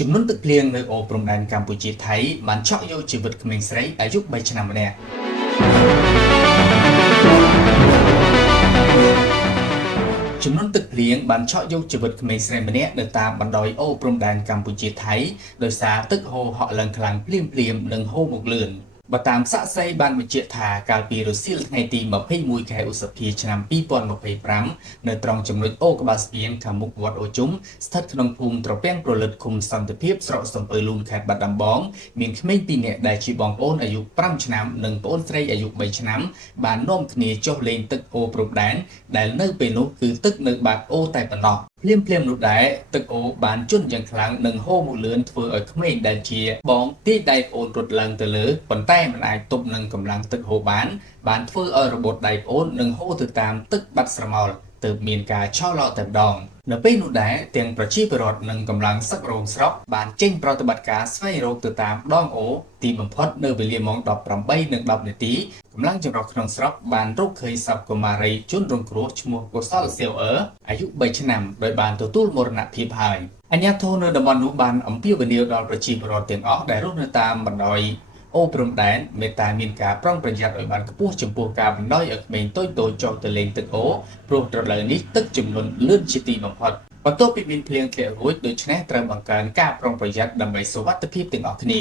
ចំនួនទឹកភ្លៀងនៅអូរព្រំដែនកម្ពុជាថៃបានឆក់យកជីវិតក្មេងស្រីអាយុ3ឆ្នាំម្នាក់ចំនួនទឹកភ្លៀងបានឆក់យកជីវិតក្មេងស្រីម្នាក់នៅតាមបណ្ដោយអូរព្រំដែនកម្ពុជាថៃដោយសារទឹកហូរហក់ឡើងខ្លាំងភ្លាមនិងហូរមកលឿនបើតាមសាកសីបានបញ្ជាក់ថាកាលពីរសៀលថ្ងៃទី21ខែឧសភាឆ្នាំ2025នៅត្រង់ចំណុចអូរក្បាលស្ពានខាងមុខវត្តអូជុំស្ថិតក្នុងភូមិត្រពាំងប្រលិតឃុំសន្តិភាពស្រុកសំពើលូនខេត្តបាត់ដំបងមានក្មេង2នាក់ដែលជាបងប្អូនអាយុ5ឆ្នាំនិងប្អូនស្រីអាយុ3ឆ្នាំបាននាំគ្នាចុះលេងទឹកអូរព្រំដែនដែលនៅពេលនោះគឺទឹកនៅបាតអូរតែប៉ុណ្ណោះភ្លាមនោះដែរទឹកអូរបានជន់យ៉ាងខ្លាំងនិងហូរមកលឿនធ្វើឲ្យក្មេងដែលជាបងទាយដៃប្អូនរត់ឡើងទៅលើប៉ុន្តែមិនអាចទប់នឹងកម្លាំងទឹកហូរបានធ្វើឲ្យរបូតដៃប្អូននិងហូរទៅតាមទឹកបាត់ស្រមោលទើបមានការឆក់ឡោតែម្ដងនៅពេលនោះដែរទាំងប្រជាពលរដ្ឋនិងកម្លាំងសឹករោងស្រុកបានចេញប្រតិបត្តិការស្វែងរកទៅតាមដងអូរទីបំផុតនៅវេលាម៉ោង 18:10 នាទីកម្លាំងចម្រុះក្នុងស្រុកបានរកឃើញសពកុមារីជនរងគ្រោះឈ្មោះកុសលសៀវអឺអាយុ3ឆ្នាំដោយបានទទួលមរណភាពហើយអាជ្ញាធរនៅតំបន់នោះបានអំពាវនាវដល់ប្រជាពលរដ្ឋទាំងអស់ដែលរស់នៅតាមបណ្ដោយអូព្រំដែនមេត្តាមានការប្រុងប្រយ័ត្នឲ្យបានខ្ពស់ចំពោះការបណ្ដោយឲ្យក្មេងតូចចុះទៅលេងទឹកអូរព្រោះត្រឡៅនេះទឹកជំនន់លឿនជាទីបំផុតបន្ទាប់ពីមានភ្លៀងធ្លាក់រួចដូច្នេះត្រូវបង្កើនការប្រុងប្រយ័ត្នដើម្បីសុវត្ថិភាពទាំងអស់គ្នា